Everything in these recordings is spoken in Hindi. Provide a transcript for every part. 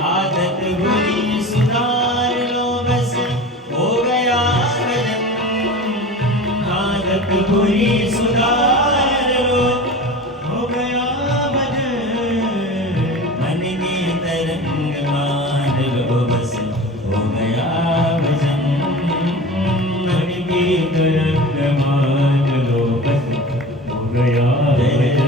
आदत बुरी सुधार लो बस हो गया भजन। आदत बुरी सुधार लो हो गया भजन। मन की तरंग मान लो बस हो गया भजन। मन की तरंग मान लो बस हो गया भजन।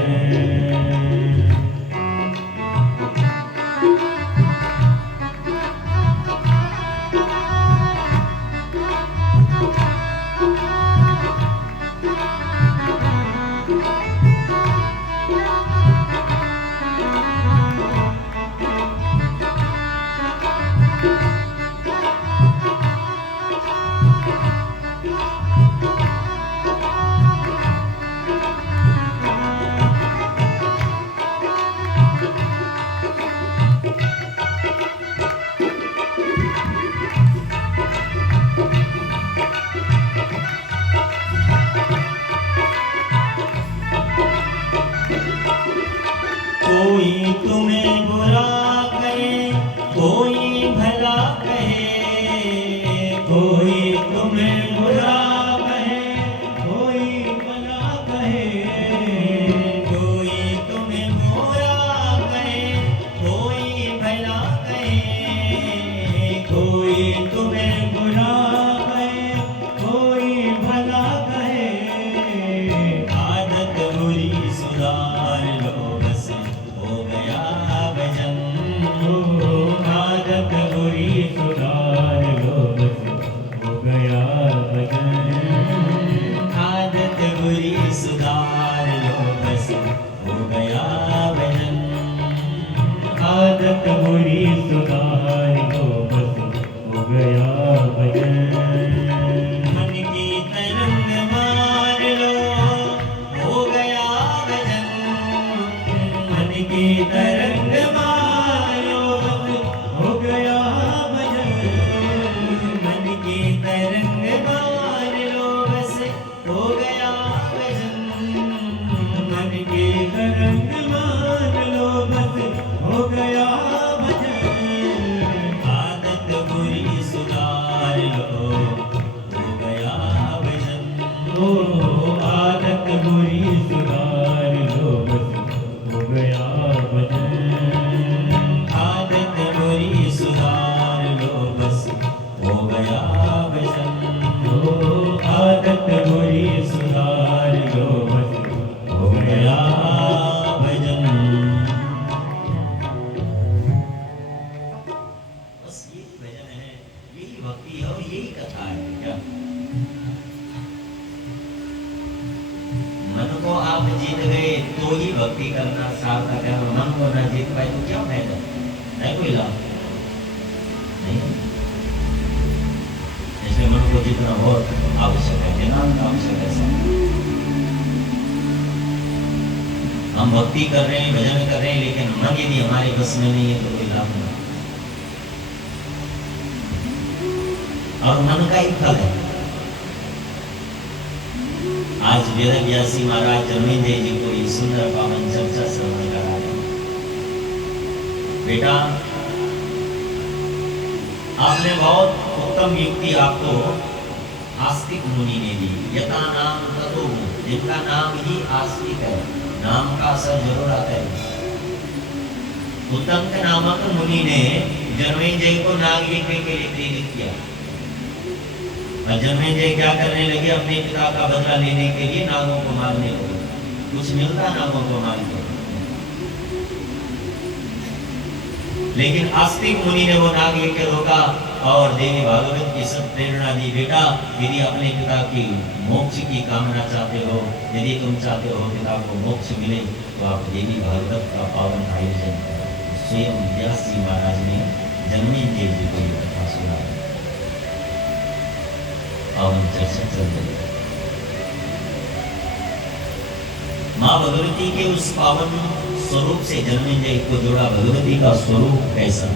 कोई तुम्हें बुरा कहे कोई भला कहे। कोई तुम्हें बुरा कहे कोई भला कहे। कोई तुम्हें बुरा कहे कोई भला कहे। कोई तुम्हें बुरा कहे कोई भला कहे। आदत बुरी सुधार लो बस हो गया भजन। आदत बुरी सुधार लो बस हो गया भजन। आदत बुरी सुधार लो बस हो गया भजन। आदत बुरी सुधार लो बस हो गया भजन। मन की तरंग मार लो हो गया भजन। मन की तरंग मारो हो गया भजन। मन की तरंग मार लो बस हो गया भजन। मन की तरंग मार लो बस हो गया भजन। आदत बुरी सुधार लो हो गया भजन। ओ आदत बुरी सुधार लो बस हो गया भजन। आदत बुरी सुधार लो बस हो गया भजन। ओ आदत बुरी सुधार लो बस हो गया भजन। बस यही भजन है, यही भक्ति है और यही कथा है। क्या मन को आप जीत गए तो ही भक्ति करना सार्थक है। मन को न जीत पाए तो क्या फायदा, नहीं कोई लाभ नहीं। इसलिए मन को जीतना बहुत आवश्यक है, ज्ञान का आवश्यक है। हम भक्ति कर रहे हैं भजन कर रहे हैं लेकिन मन यदि हमारे बस में नहीं है तो कोई लाभ नहीं। और मन का ही फल है। आज वेद व्यासी महाराज जन्मेंद्र जी को ये सुंदर पावन चर्चा श्रवण करा रहे। बेटा आपने बहुत उत्तम युक्ति आपको आस्तिक मुनि ने दी। यथा नाम ततो, जिनका नाम ही आस्तिक है, नाम का असर जरूर आता है। उत्तम नामक मुनि ने जन्मेंद्र को नाग यज्ञ के लिए प्रेरित किया। जन्मेंद्र क्या करने लगे, अपने पिता का बदला लेने के लिए नागों को मारने लगे। कुछ मिलता नागों को मारने, लेकिन आस्तिक मुनि ने वो नाग यज्ञ रोका और देवी भागवत की सब प्रेरणा दी। बेटा यदि अपने पिता की मोक्ष की कामना चाहते हो, यदि तुम चाहते हो पिता को मोक्ष मिले तो आप देवी भागवत का पावन आयोजन करो। स्वयं व्यास जी महाराज ने जन्मेंद्र जी को ये कथा सुनाई। पावन चर्चा चल रही है। माँ भगवती के उस पावन स्वरूप से जन्मेंद्र को जोड़ा। भगवती का स्वरूप कैसा?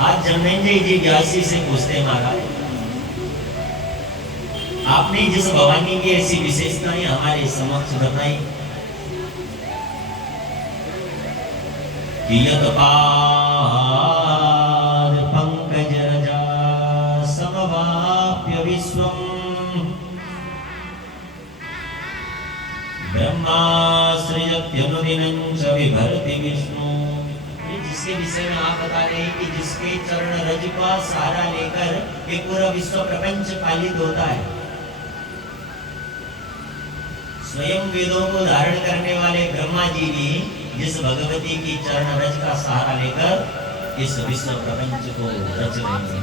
आज जन्मेंद्र जी व्यासी से पूछते महाराज, आपने जिस भवानी की ऐसी विशेषताएं हमारे समक्ष बताई, यत पाद पंकज रजा समवाप्य विश्वम ब्रह्मा सृजत्यनुदिनं च विभर्ति विष्णु। जिसके विषय में आप बता रहे हैं कि जिसके चरण रज का सहारा लेकर ये पूरा विश्व प्रपंच पालित होता है। स्वयं वेदों को धारण करने वाले ब्रह्मा जी भी जिस भगवती की चरण रज का सहारा लेकर इस विश्व प्रपंच को रच रहे हैं।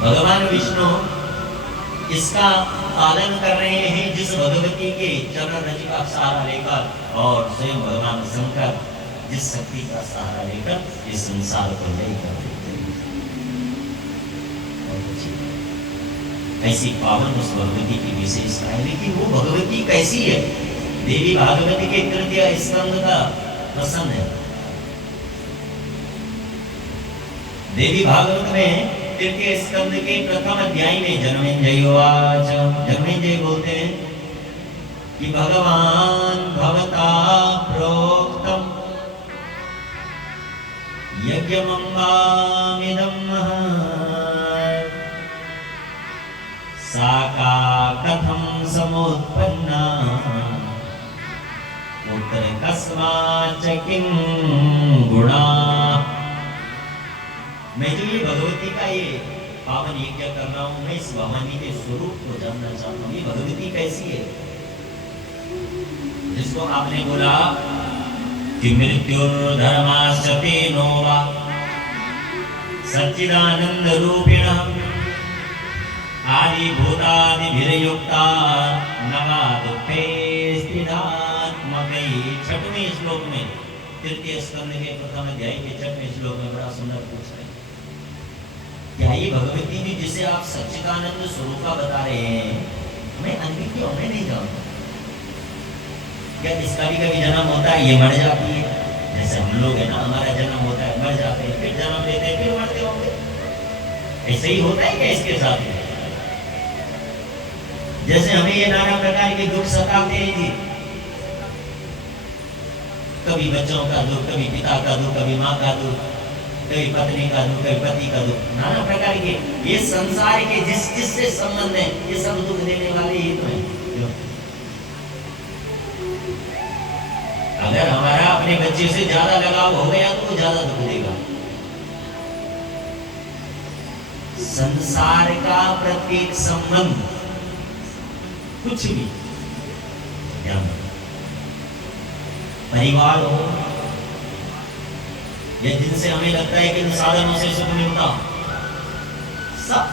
भगवान विष्णु इसका पालन कर रहे हैं जिस भगवती के चरण रज का सहारा लेकर, और स्वयं भगवान शंकर जिस शक्ति का सहारा लेकर इस संसार को जय कर देते हैं। ऐसी पावन उस भगवती की विशेषता है। लेकिन वो भगवती कैसी है? देवी भागवती के तृतीय स्कंद का प्रसंग है। देवी भागवत में तृतीय स्कंद के प्रथम अध्याय में जन्मेंजयवाच, जन्मेंजय बोलते हैं कि भगवान भवता प्रोक्तम यज्ञमंगामिदं साका कथं समुत्पन्ना उत्तर कस्माच्च किं गुणा। मैं जो ये भगवती का ये पावन यज्ञ कर रहा हूं, मैं इस भवानी के स्वरूप को जानना चाहता हूँ। ये भगवती कैसी है? जिसको आपने बोला कि मृत्युर्धर्माश्च तेनो वा सच्चिदानंद रूपिणः आदि भूतादिभिर्युक्ता नवा दुःखे स्थितात्मकै। छठवें श्लोक में तृतीय स्कंद के प्रथम अध्याय के छठवें श्लोक में बड़ा सुंदर पूछ रहे हैं, क्या ये भगवती जी जिसे आप सच्चिदानंद स्वरूप का बता रहे हैं, मैं अद्वितीय हूं, मैं नहीं जानता? क्या इसका भी कभी जन्म होता है? ये मर जाती है जैसे हम लोग है ना, हमारा जन्म होता है, मर जाते हैं, फिर जन्म लेते हैं, फिर मरते होंगे। ऐसे ही होता है क्या इसके साथ? जैसे हमें ये नाना प्रकार के दुख सताते हैं जी, कभी बच्चों का दुख, कभी पिता का दुख, कभी माँ का दुख, कभी पत्नी का दुख, कभी पति का दुख, नाना प्रकार के ये संसार के जिस जिससे संबंध है, ये सब दुख देने वाले ही तो हैं। अगर हमारा अपने बच्चे से ज्यादा लगाव हो गया तो वो ज्यादा दुख देगा। संसार का प्रत्येक संबंध कुछ भी, परिवार हो या जिनसे हमें लगता है कि इन साधनों से सुख मिलता, सब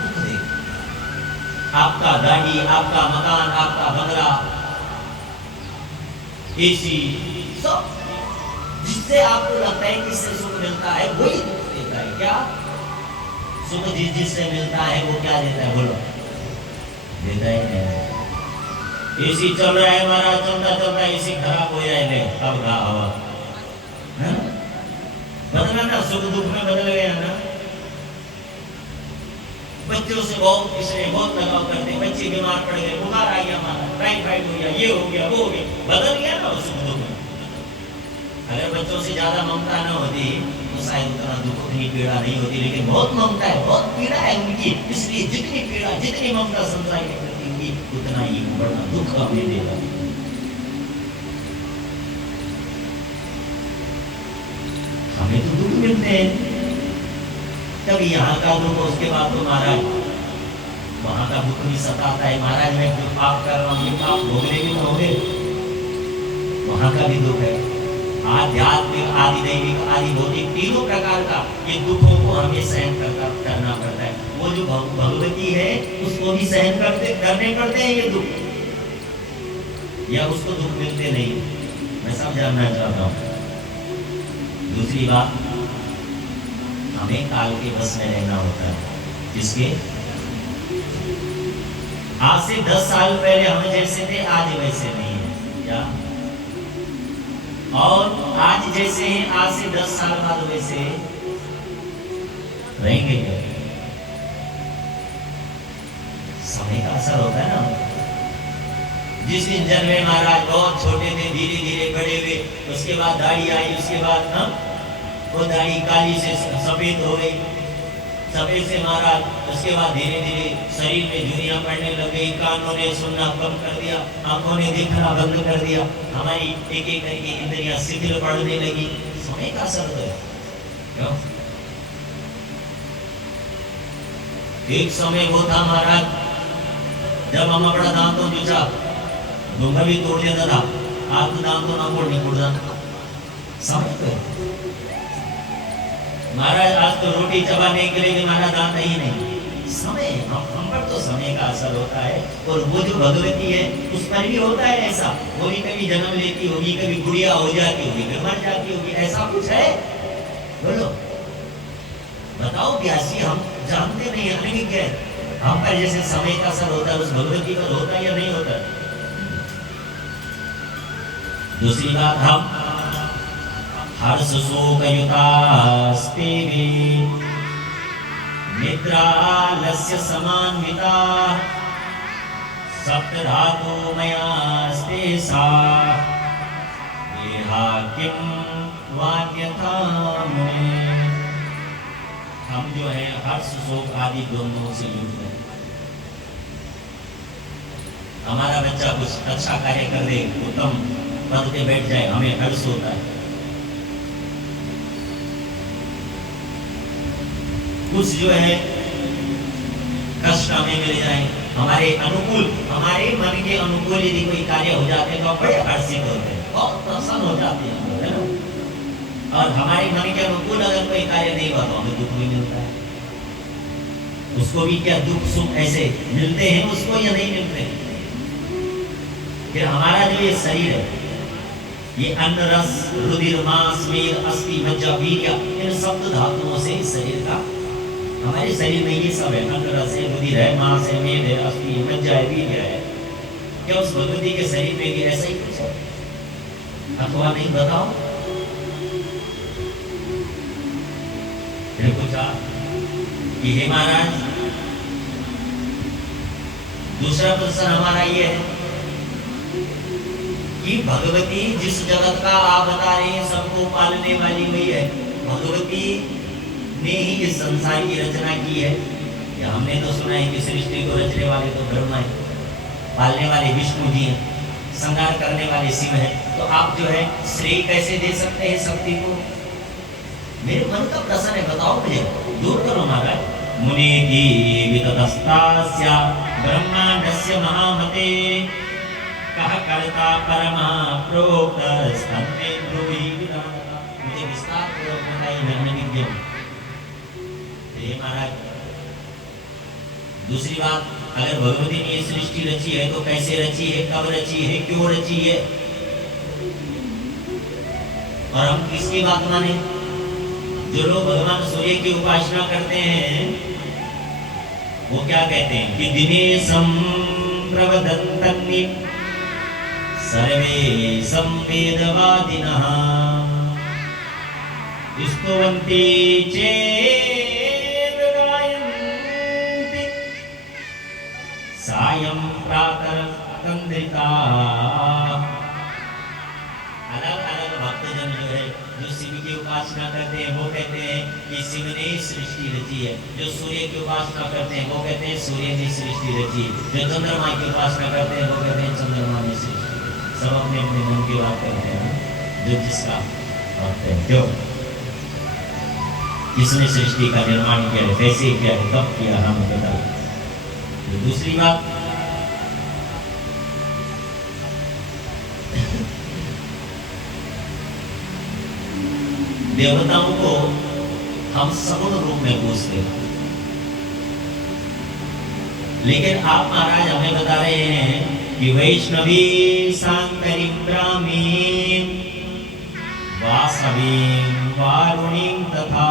दुख देगा। आपका गाड़ी, आपका मकान, आपका बंगला, एसी, सब जिससे आपको लगता है कि इससे सुख मिलता है वही दुख देता है। क्या सुख जिससे मिलता है वो क्या देता है? बोलो, देता है नहीं। एसी चल रहा है हमारा, चलता चलता एसी खराब हो जाए, अब ना हवा बदला ना, सुख दुख में बदल गया ना। बच्चों से बहुत पिछले बहुत लगाव करते, बच्चे बीमार पड़ गए, बुखार आ गया, हमारा टाइफाइड हो गया, ये हो गया, वो हो गया, बदल गया ना सुख दुख में। अगर बच्चों से ज्यादा ममता न होती तो शायद उतना दुख, उतनी पीड़ा नहीं होती। लेकिन बहुत ममता है, बहुत पीड़ा है उनकी, इसलिए जितनी पीड़ा, जितनी ममता संसार के प्रति होगी उतना ही बड़ा दुख हमें देगा। हमें तो दुख मिलते हैं, कभी यहाँ का दुख, उसके बाद तो महाराज वहां का दुख भी सताता है। महाराज मैं जो पाप कर रहा हूँ, ये पाप भोगने भी तो होंगे, वहां का भी दुख है। आध्यात्मिक, आदि दैविक, आदि भौतिक, तीनों प्रकार का ये दुखों को हमें सहन करना पड़ता है। वो जो भगवती है उसको भी सहन करने पड़ते हैं ये दुख, या उसको दुख मिलते नहीं, मैं सब जानना चाहता हूँ। दूसरी बात, हमें काल के बस में रहना होता है। जिसके आज से 10 साल पहले हम जैसे थे आज वैसे नहीं है क्या? और आज जैसे हैं आज से 10 साल बाद वैसे रहेंगे क्या? समय का असर होता है ना। जिस दिन जन्मे महाराज बहुत छोटे थे, धीरे धीरे बड़े हुए, उसके बाद दाढ़ी आई, उसके बाद वो दाढ़ी काली से सफेद हो गई, सफेद से महाराज उसके बाद धीरे धीरे शरीर में झुर्रियां पड़ने लग गई, कानों ने सुनना बंद कर दिया, आंखों ने देखना बंद कर दिया, हमारी एक एक करके इंद्रियां शिथिल पड़ने लगी। समय का असर है क्यों? एक समय वो था महाराज जब हम अपना दांतों जुचा दूंगा भी तोड़ देता था, आज तो दांतों ना फोड़ने पड़ता। समय तो महाराज आज तो रोटी चबाने के लिए भी हमारा दांत ही नहीं। समय हम पर तो समय का असर होता है, और वो जो भगवती है उस पर भी होता है ऐसा। वो भी कभी जन्म लेती होगी, कभी गुड़िया हो जाती होगी, फिर मर जाती होगी, ऐसा कुछ है? बोलो बताओ व्यासी, हम जानते नहीं, अनभिज्ञ है। हम पर जैसे समय का असर होता है, उस भगवती पर होता है या नहीं होता? दूसरी बात, हम हर्ष शोक युतास्ते निद्रालस्य समान्विता सप्तधातु मयास्ते सा येहा किं वाक्यथा मुने। हम जो है हर्ष शोक आदि दोनों से युक्त है। हमारा बच्चा कुछ अच्छा कार्य कर दे, उत्तम पद पे बैठ जाए, हमें हर्ष होता है। कुछ जो है कष्ट हमें मिल जाए, हमारे अनुकूल, हमारे मन के अनुकूल यदि कोई कार्य हो जाते हैं तो हम बड़े हर्षित होते हैं, बहुत प्रसन्न हो जाते हैं, है ना? और हमारे मन के अनुकूल अगर कोई कार्य नहीं हुआ तो हमें दुख भी मिलता है। उसको भी क्या दुख सुख ऐसे मिलते हैं उसको या नहीं मिलते? फिर हमारा जो ये शरीर है, ये अन्न रस रुधिर मांस मेद अस्थि मज्जा वीर्य, इन सप्त धातुओं से इस शरीर का, हमारे शरीर में ये सब है, अन्न रस है, रुधिर है, मांस है, मेद है, अस्थि है, मज्जा है, वीर्य है। क्या उस भगवती के शरीर में भी ऐसा ही कुछ है अथवा नहीं? बताओ। फिर पूछा कि हे महाराज, दूसरा प्रश्न हमारा ये है कि भगवती जिस जगत का आप बता रहे हैं सबको पालने वाली वही है, भगवती ने ही इस संसार की रचना की है। या हमने तो सुना है कि सृष्टि को रचने वाले तो ब्रह्मा है, पालने वाले विष्णु जी हैं, संहार करने वाले शिव हैं, तो आप जो है श्रेय कैसे दे सकते हैं शक्ति को? मेरे मन का प्रश्न है, बताओ मुझे, दूर करो महाराज। मुनि की विततस्तास्या ब्रह्मांडस्य महामते कह कर्ता परमा प्रोक्त स्तन्मे ब्रूहि विधाता। मुझे विस्तार पूर्वक बताइए, मैं अनभिज्ञ हूं। हे महाराज, दूसरी बात, अगर भगवती ने ये सृष्टि रची है तो कैसे रची है, कब रची है, क्यों रची है? और हम किसकी बात माने? जो लोग भगवान सूर्य की उपासना करते हैं वो क्या कहते हैं कि दिनेशं प्रवदन्ति सर्वे संवेदवादिनः स्तुवन्ति चेत् गायन्ति सायं प्रातः तन्द्रिता। अलग-अलग भक्तजन जो है जो शिव की उपासना करते हैं वो कहते हैं कि शिव ने सृष्टि रची है, जो सूर्य की उपासना करते हैं वो कहते हैं सूर्य ने सृष्टि रची है, जो चंद्रमा की उपासना करते हैं वो कहते हैं चंद्रमा ने सृष्टि। सब अपने अपने मन की बात करते हैं, जो जिसका भक्त है। क्यों? किसने सृष्टि का निर्माण किया है, कैसे किया है, कब किया, हम बताओ। तो दूसरी बात, देवताओं को हम सगुण रूप में पूजते हैं, लेकिन आप महाराज हमें बता रहे हैं कि वैष्णवी शांकरी ब्राह्मी वासवी वारुणी तथा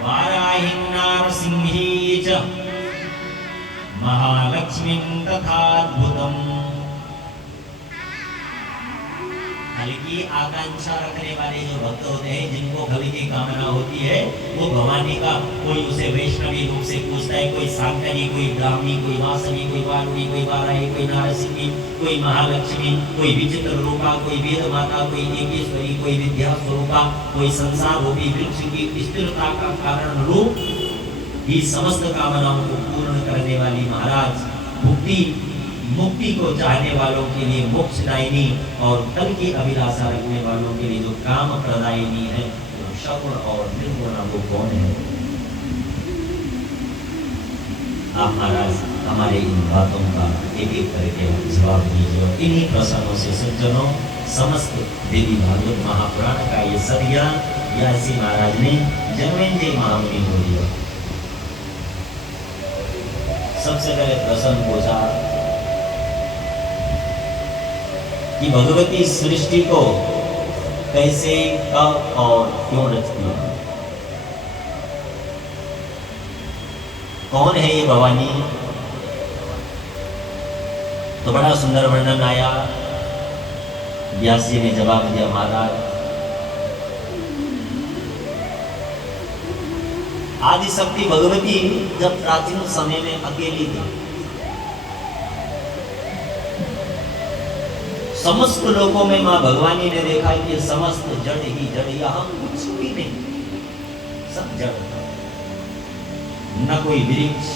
वाराही नारसिंही च महालक्ष्मी तथा अद्भुतम। फल की आकांक्षा रखने वाले जो भक्त होते हैं, जिनको फल की कामना होती है, वो भवानी का कोई उसे वैष्णवी रूप से पूछता है, कोई शांतनी, कोई ब्राह्मणी, कोई वासनी, कोई वारुणी, कोई वाराही, कोई नारसिंही, कोई महालक्ष्मी, कोई विचित्र रूपा, कोई वेद माता, कोई एकेश्वरी, कोई विद्या स्वरूपा, कोई संसार रूपी वृक्ष की स्थिरता का कारण रूप, ये समस्त कामनाओं को पूर्ण करने वाली महाराज, मुक्ति को चाहने वालों के लिए मोक्षदायिनी और फल की अभिलाषा रखने वालों के लिए जो काम प्रदायिनी है, वो सगुण और निर्गुण वो कौन है? आप महाराज हमारे इन बातों का एक एक करके जवाब दीजिए। इन्हीं प्रसंगों से सज्जनों, समस्त देवी भागवत महापुराण का ये सदिया व्यासी महाराज ने जन्मेंद्र महामुनि को दिया। सबसे पहले प्रश्न पूछा कि भगवती सृष्टि को कैसे, कब और क्यों रचती है? कौन है ये भवानी? तो बड़ा सुंदर वर्णन आया। व्यास जी ने जवाब दिया, महाराज आदि शक्ति भगवती जब प्राचीन समय में अकेली थी, समस्त लोगों में मां भगवानी ने देखा कि समस्त जड़ ही जड़, यहां कुछ भी नहीं, सब जड़, न कोई वृक्ष,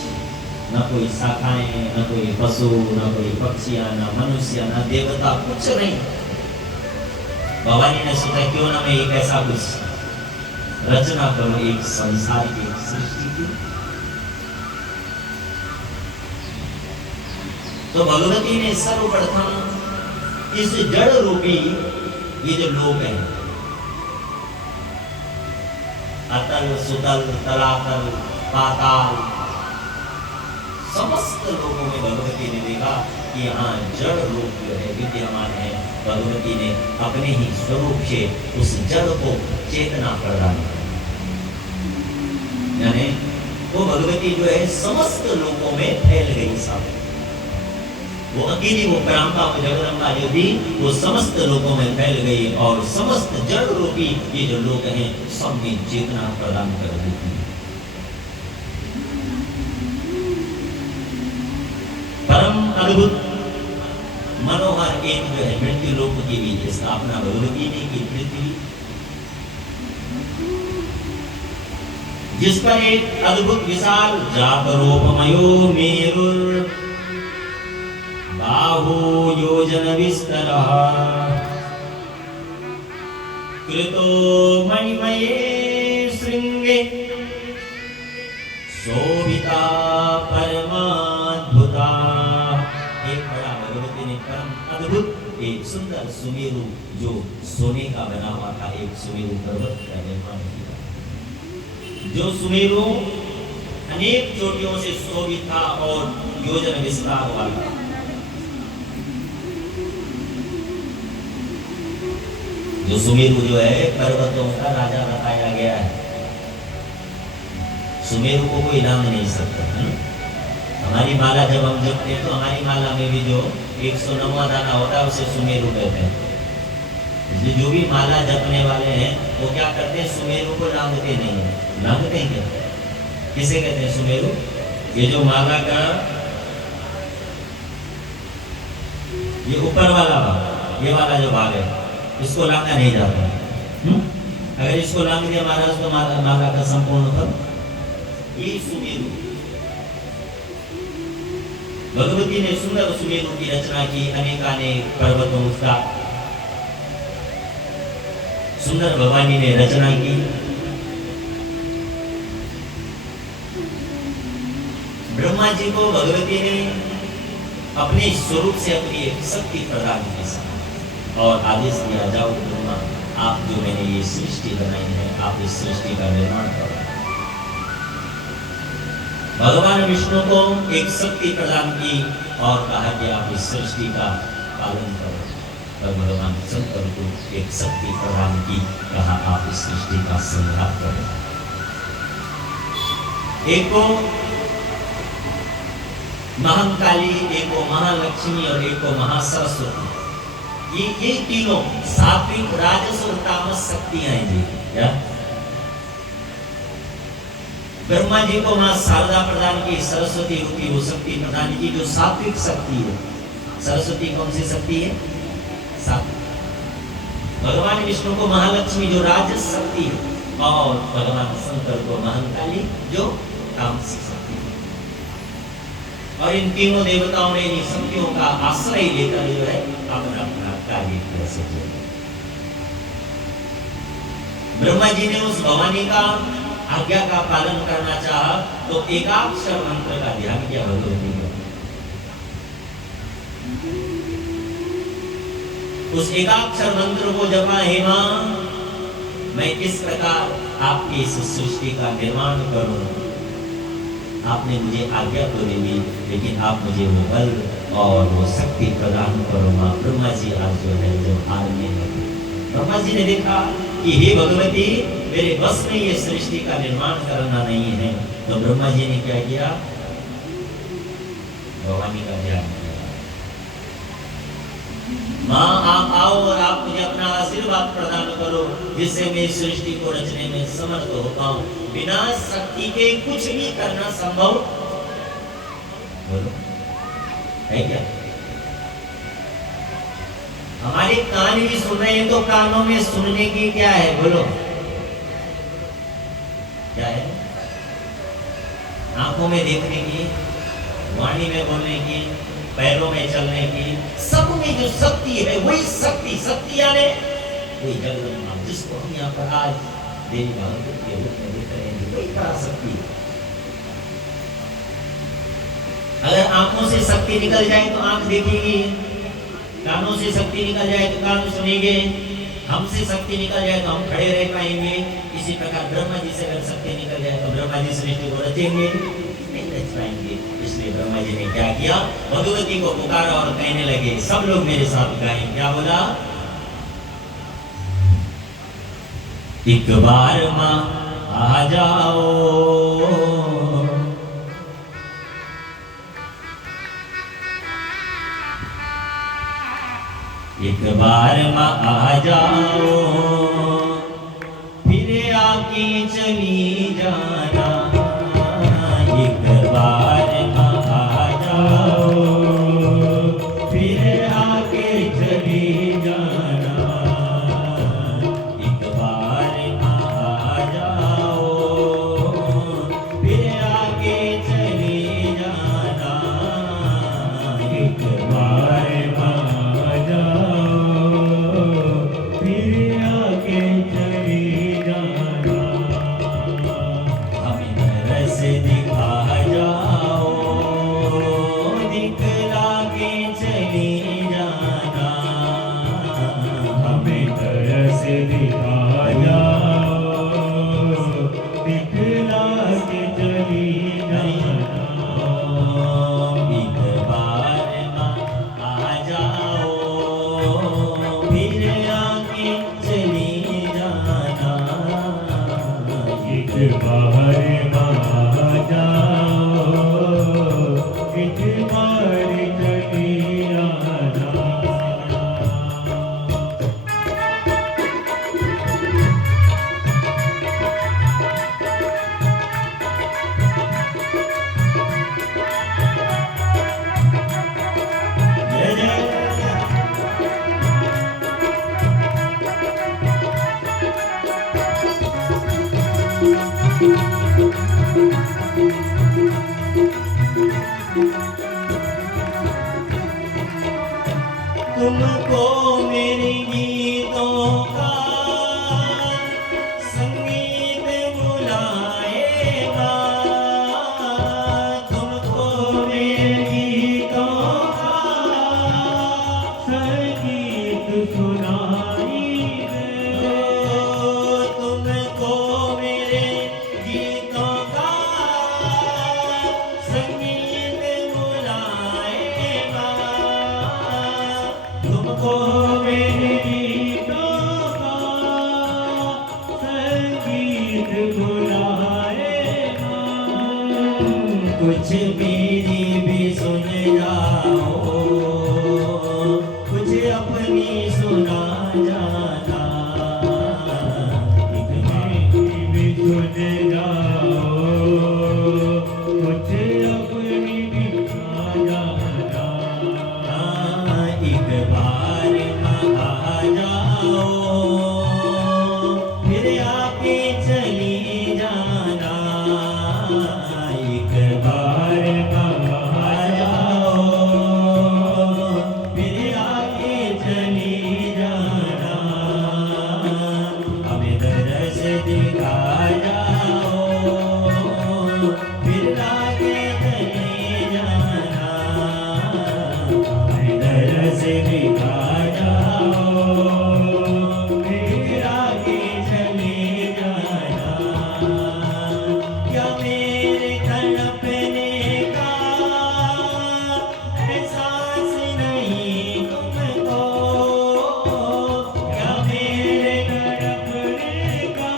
न कोई शाखाएं, न कोई पशु, न कोई पक्षियां, न मनुष्य, न देवता, कुछ नहीं। भगवानी ने सोचा क्यों ना मैं एक ऐसा कुछ रचना करूं, एक संसार की सृष्टि की। तो भगवती ने सर्वप्रथम इस जड़ रूपी ये जो लोग हैं, अतल, सुतल, तलातल, पाताल, समस्त लोगों में भगवती ने देखा कि यहाँ जड़ रूप जो है विद्यमान है। भगवती ने अपने ही स्वरूप से उस जड़ को चेतना प्रदान की, यानी वो भगवती जो है समस्त लोगों में फैल गई। सब वो अकेली, वो परांबा, वो जगदम्बा जो थी, वो समस्त लोगों में फैल गई और समस्त जड़ रूपी ये जो लोग हैं सब में चेतना प्रदान कर देती है। परम अद्भुत मनोहर एक जो है मृत्यु लोक की भी स्थापना भगवती ने की। पृथ्वी जिस पर एक अद्भुत विशाल जातरोपमयो मेरुर बाहु योजन विस्तरः कृतो मणिमये श्रृंगे शोभिता परमाद्भुता। एक बड़ा भगवती ने परम अद्भुत एक सुंदर सुमेरु जो सोने का बना हुआ था, एक सुमेरु पर्वत का निर्माण किया, जो सुमेरु अनेक चोटियों से शोभित था और योजन विस्तार वाला। जो सुमेरु जो है पर्वतों का राजा बताया गया है। सुमेरु को कोई नाम नहीं सकता। हमारी माला जब हम जपते हैं तो हमारी माला में भी जो 109वां दाना होता है उसे सुमेरु कहते हैं। इसलिए जो भी माला जपने वाले हैं वो क्या करते हैं, सुमेरु को लांघते नहीं है। लांघते हैं क्या? किसे कहते हैं सुमेरु? ये जो माला का ये ऊपर वाला भाग, ये वाला जो भाग है, इसको लांघा नहीं जाता। अगर इसको लांघ दिया महाराज तो माला का संपूर्ण फल। ये सुमेरु भगवती ने सुंदर सुमेरु की रचना की। अनेकानेक पर्वतों का सुंदर भवानी ने रचना की। ब्रह्मा जी को भगवती ने अपने स्वरूप से अपनी एक शक्ति प्रदान की और आदेश दिया, जाओ ब्रह्मा, आप जो मैंने ये सृष्टि बनाई है, आप इस सृष्टि का निर्माण करो। भगवान विष्णु को एक शक्ति प्रदान की और कहा कि आप इस सृष्टि का पालन करो। तब भगवान शंकर को एक शक्ति प्रदान की, कहा आप इस सृष्टि का संहार करो। एक को महाकाली, एक को महालक्ष्मी और एक को महासरस्वती। ये तीनों सात्विक, राजस और तामस शक्तियां हैं जी। क्या ब्रह्मा जी को मां शारदा प्रदान की, सरस्वती रूपी वो शक्ति प्रदान की जो सात्विक शक्ति है। सरस्वती कौन सी शक्ति है? सात्विक। भगवान विष्णु को महालक्ष्मी जो राजस शक्ति है, और भगवान शंकर को महाकाली जो तामसिक शक्ति है। और इन तीनों देवताओं ने इन शक्तियों का आश्रय लेकर जो है अपना अपना कार्य कैसे किया। ब्रह्मा जी ने उस भवानी का आज्ञा का पालन करना चाहा तो एकाक्षर मंत्र का ध्यान किया भगवती को। उस एकाक्षर मंत्र को जपा, हे मां मैं किस प्रकार आपकी इस सृष्टि का निर्माण करूं। आपने मुझे आज्ञा तो दे दी, लेकिन आप मुझे वो बल और वो शक्ति प्रदान करो मां। ब्रह्मा जी आज जो है जो हार में है। ब्रह्मा जी ने देखा कि हे भगवती मेरे बस में ये सृष्टि का निर्माण करना नहीं है, तो ब्रह्मा जी ने क्या किया? भवानी का ध्यान किया। मां आप आओ और आप मुझे अपना आशीर्वाद प्रदान करो, जिससे मैं इस सृष्टि को रचने में समर्थ होता हूं। बिना शक्ति के कुछ भी करना संभव बोलो है क्या? हमारे कान भी सुन रहे हैं तो कानों में सुनने की क्या है? बोलो क्या है? आंखों में देखने की, वाणी में बोलने की, पैरों में चलने की, सब में जो शक्ति है वही शक्ति, शक्ति यानी वही जगदम्बा, जिसको हम यहाँ पर आज देवी भागवत के रूप में देख रहे हैं, वही पराशक्ति। अगर आंखों से शक्ति निकल जाए तो आंख देखेगी, कानों से शक्ति निकल जाए तो कान सुनेंगे, हमसे शक्ति निकल जाए तो हम खड़े रह पाएंगे। इसी प्रकार ब्रह्मा जी से अगर शक्ति निकल जाए तो ब्रह्मा जी सृष्टि को रचेंगे नहीं रच पाएंगे। इसलिए ब्रह्मा जी ने क्या किया? भगवती को पुकारा और कहने लगे, सब लोग मेरे साथ गाएं। क्या बोला? एक बार मां आ जाओ, एक बार मां आ जाओ, फिर आके चली जाना। एक बार मां आ जाओ, फिर आके चली जाना। एक बार मां आ जाओ, फिर आके चली जाना। एक बार मां आ जाओ, फिर आके चली जाना। हमें तरस दिखा जाओ, दिखला के चली जाना। हमें तरस दिखा जाओ, दिखला के चली जाना। एक बार मां आ जाओ, फिर आके चली जाना। एक बार मां आ जाओ, एक बार चली आना। जय जय तुमको मेरे गीतों का संगीत बुलाएगा। तुमको मेरे गीतों का संगीत सुनाएगा। तुमको मेरे गीतों का संगीत बुलाएगा। तुमको मेरे गीतों का संगीत बुलाएगा। कुछ मेरी भी सुन जाओ, कुछ अपनी दिखा जाओ, फिर आगे चले जाना। क्या मेरे तड़पने का एहसास नहीं तुमको? क्या मेरे तड़पने का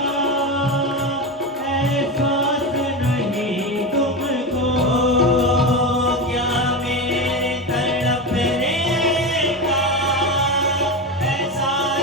एहसास नहीं तुमको? क्या मेरे तड़पने का एहसास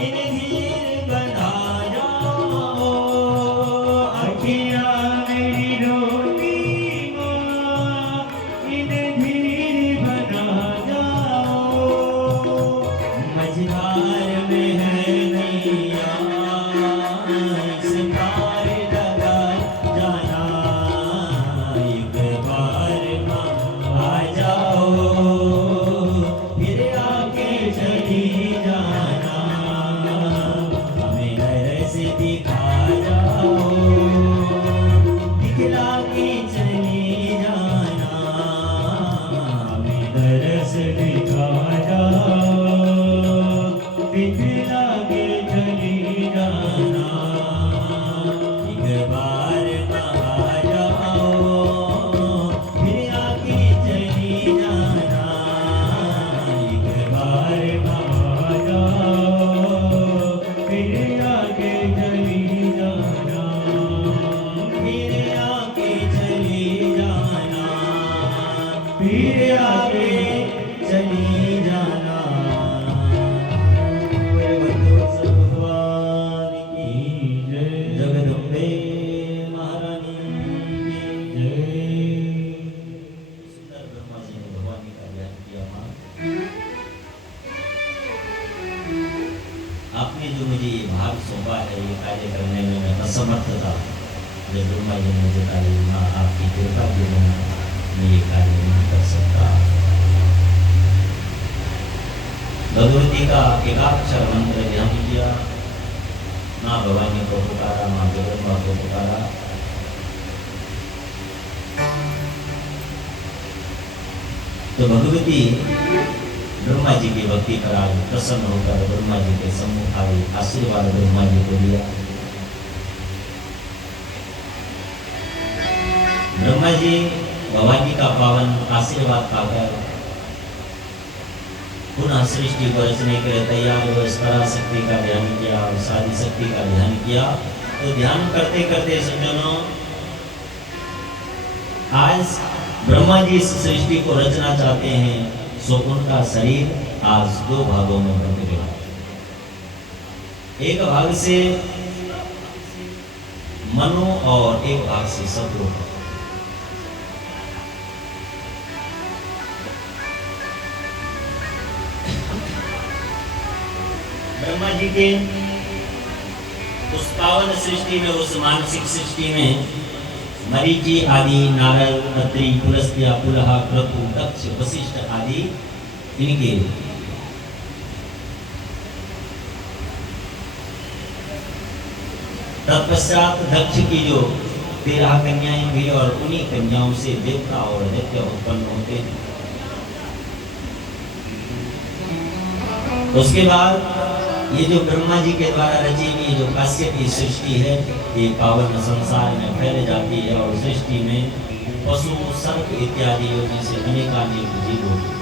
इन्हें धीर बना जाओ, अखियाँ मेरी रोती माँ, इन्हें धीर बना जाओ, मझधार में है नैया, इस पार लगा जाना, एक बार माँ आ जाओ, फिर आके चली जाना, हमें घर से दिखा जाओ, दिखला के चली जाना, हमें घर से दिखा जाओ, दिखला के चली जाना, एक बार आ जाओ, फिर आके चली जाना, एक बार आ जाओ, फिर आके चली जाना, फिर आके चली जाना, फिर आके चली जाना। भगवान की जय, जगदम्बे महारानी की जय। सुंदर ब्रह्मा जी ने भगवान का ध्यान किया। माँ, आपने जो मुझे ये भाग सौंपा है, ये कार्य करने में मैं असमर्थ था, जब ब्रह्मा जी ने मुझे कहा, माँ आपकी कृपा के बिना मैं ये कार्य नहीं कर सकता। भगवती का एकाक्षर मंत्र ध्यान किया, माँ भवानी को पुकारा, माँ जगदम्बा को पुकारा। तो भगवती ब्रह्मा जी की भक्ति पर आज प्रसन्न होकर ब्रह्मा जी के सम्मुख आई, आशीर्वाद ब्रह्मा जी को दिया। ब्रह्मा जी भवानी का पावन आशीर्वाद पाकर पुनः सृष्टि को रचने के लिए तैयार हुए। पराशक्ति का ध्यान किया और सारी शक्ति का ध्यान किया। तो ध्यान करते करते सज्जनों, आज ब्रह्मा जी इस सृष्टि को रचना चाहते हैं, सो उनका शरीर आज दो भागों में बंट गया। एक भाग से मनु और एक भाग से शत्रु। ब्रह्मा जी के उस पावन सृष्टि में, उस मानसिक सृष्टि में मरीचि आदि, नारद, अत्रि, पुलस्त्य, पुलह, क्रतु, दक्ष, वशिष्ठ आदि इनके तत्पश्चात दक्ष की जो 13 कन्याएं हुई और उन्हीं कन्याओं से देवता और दैत्य उत्पन्न होते हैं। उसके बाद ये जो ब्रह्मा जी के द्वारा रची हुई जो काश्यप की सृष्टि है, ये पावन संसार में फैल जाती है और सृष्टि में पशु, सर्प इत्यादि योनि से अनेकानेक जीव होते हैं।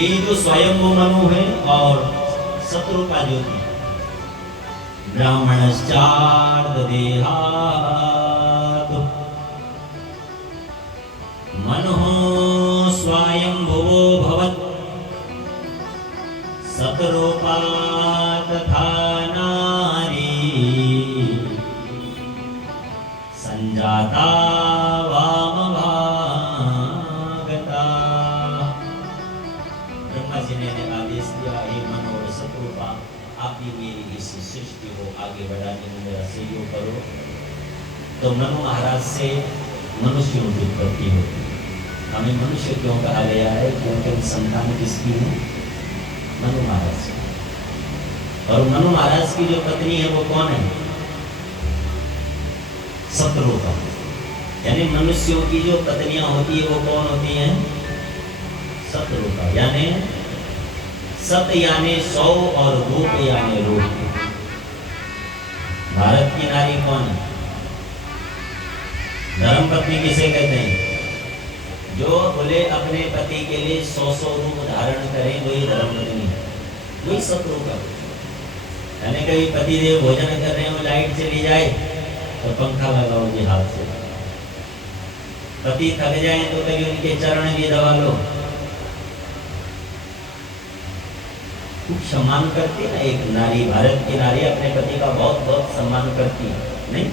ये जो स्वयंभू मनु है और शत्रु का जो ब्राह्मणश्चार्ध देहात् मनः स्वयंभुवो भवत् शतरूपा तथा नारी संजाता वाम भागता। ब्रह्मा जी ने आदेश दिया, हे मनु और शतरूपा, आप भी मेरी इस सृष्टि को आगे बढ़ाने में मेरा सहयोग करो। तो मनु महाराज से मनुष्यों की उत्पत्ति होती। हमें मनुष्य क्यों कहा गया है? क्योंकि संतान किसकी है? मनु महाराज। और मनु महाराज की जो पत्नी है वो कौन है? शत्रुपा। यानी मनुष्यों की जो पत्नियां होती है वो कौन होती हैं? शत्रुपा। यानी सत यानी 100 और रूप यानी रूप। भारत की नारी कौन है? धर्मपत्नी किसे कहते हैं? जो बोले अपने पति के लिए 100 रूप धारण करें, वही धर्मपत्नी है, वही शत्रु का। यानी कभी पति देव भोजन कर रहे हो, लाइट चली जाए तो पंखा लगाओ जी हाथ से। पति थक जाए तो कभी उनके चरण भी दबा लो। खूब सम्मान करती है ना एक नारी, भारत की नारी अपने पति का बहुत बहुत सम्मान करती है, नहीं?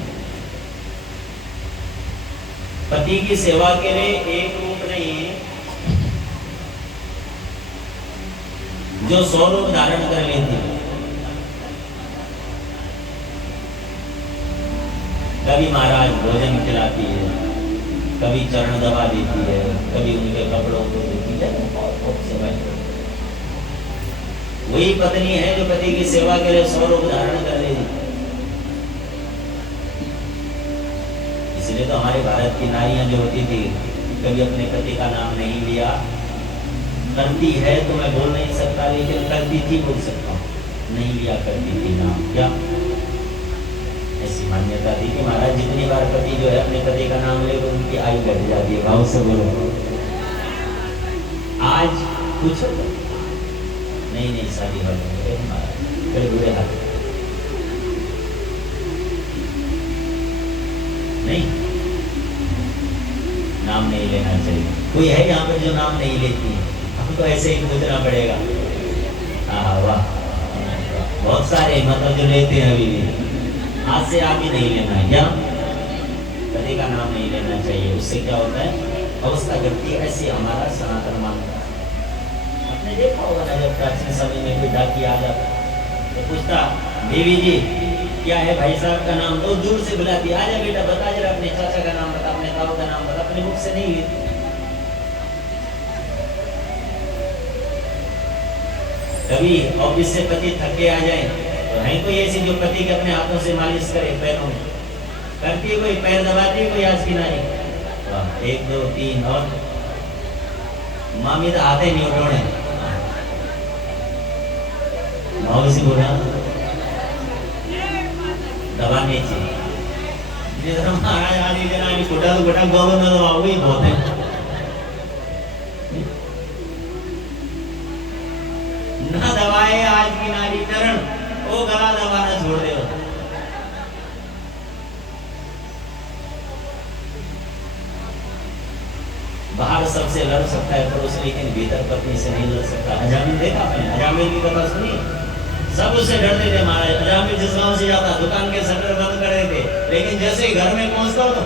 पति की सेवा के लिए एक रूप नहीं है जो 100 रूप धारण कर लेती है। कभी महाराज भोजन खिलाती है, कभी चरण दबा देती है, कभी उनके कपड़ों को देती है, बहुत सेवा करती है। वही पत्नी है जो पति की सेवा के लिए 100 रूप धारण कर लेगी। इसलिए तो हमारे भारत की नारियां जो होती थी, कभी अपने पति का नाम नहीं लिया। करती है तो मैं बोल नहीं सकता, लेकिन करती थी बोल सकता हूँ, नहीं लिया करती थी नाम। क्या ऐसी मान्यता थी कि महाराज जितनी बार पति जो है अपने पति का नाम ले तो उनकी आयु घट जाती है। भाव से बोलो। आज कुछ नहीं शादी हो गई फिर बुरे हाथ नहीं, नाम नहीं लेना चाहिए। कोई है यहाँ पर जो नाम नहीं लेती है? हमको ऐसे ही पूछना पड़ेगा। वाह, बहुत सारे मतलब जो लेते हैं अभी भी। आज से आप ही नहीं लेना है क्या? पति का नाम नहीं लेना चाहिए। उससे क्या होता है, अवस्था घटती है। ऐसे हमारा सनातन मानता है। आपने देखा होगा ना, जब प्राचीन समय में कोई डाकिया आ जाता तो पूछता, देवी जी क्या है भाई साहब का नाम? तो दूर से बुलाती, आजा बेटा बता जरा अपने चाचा का नाम बता, अपने ताऊ का नाम बता। अपने मुख से नहीं लेती। कभी ऑफिस से पति थके आ जाए तो है कोई ऐसी जो पति के अपने हाथों से मालिश करे पैरों में? करती है कोई? पैर दबाती है कोई आज की नारी? 1 2 3 और मामी तो आते नहीं उठोने। मौसी बोला दबाने चाहिए। महाराज आदि जना गोटा तो गोटा गोबर में दबाओ ही बहुत है ना। दबाए आज की नारी चरण, वो गला दबाना छोड़ दे। बाहर सबसे लड़ सकता है पुरुष, लेकिन भीतर पत्नी से नहीं लड़ सकता। अजामिल देखा आपने? अजामिल की कथा सुनी? सब उससे डरते थे महाराज। अजामिल जिस गांव से जाता दुकान के शटर बंद कर देते, लेकिन जैसे ही घर में पहुंचता तो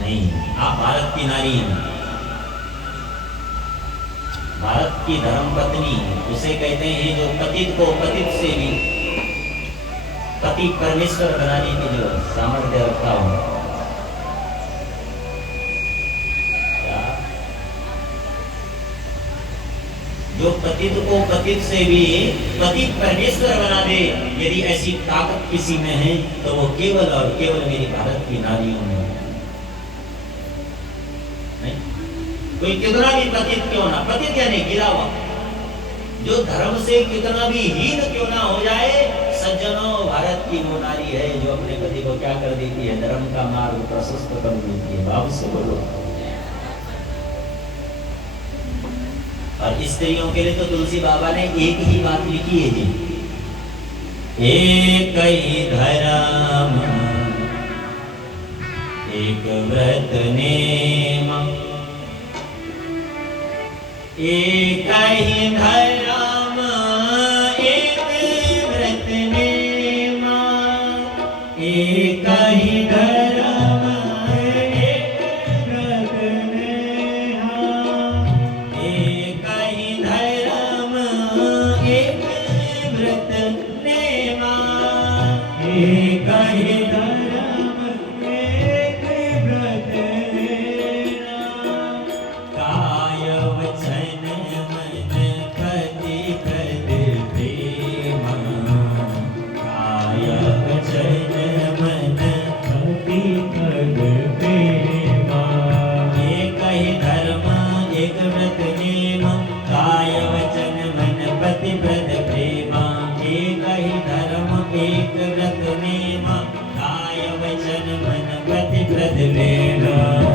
नहीं। आप भारत की नारी हैं, भारत की धर्म पत्नी उसे कहते हैं जो पतित को पतित से भी पति परमेश्वर बनाने की जो सामर्थ्य रखता हो। जो पतित को पतित से भी पति परमेश्वर बना दे, यदि ऐसी ताकत किसी में है तो वो केवल और केवल मेरी भारत की नारियों में। नहीं? कोई कितना भी पतित क्यों ना, पतित यानी गिरा हुआ, जो धर्म से कितना भी हीन क्यों ना हो जाए, सज्जनों भारत की वो नारी है जो अपने पति को क्या कर देती है, धर्म का मार्ग प्रशस्त कर देती है। भाव से बोलो। और स्त्रियों के लिए तो तुलसी बाबा ने एक ही बात लिखी है जी, एक ही धर्म एक व्रत नेम, एक ही धर्म एक व्रत नेम, एक ही धर्म एक व्रत नेम, एक ही धर्म एक व्रत नेम, एक ही धर्म एक व्रत नेम, काय वचन मन पति प्रद प्रेम, काय वचन मन पति प्रद प्रेम, एक ही धर्म एक व्रत नेम, काय वचन मन पति प्रद प्रेम, एक ही धर्म एक व्रत नेम, काय वचन मन पति प्रद प्रेम।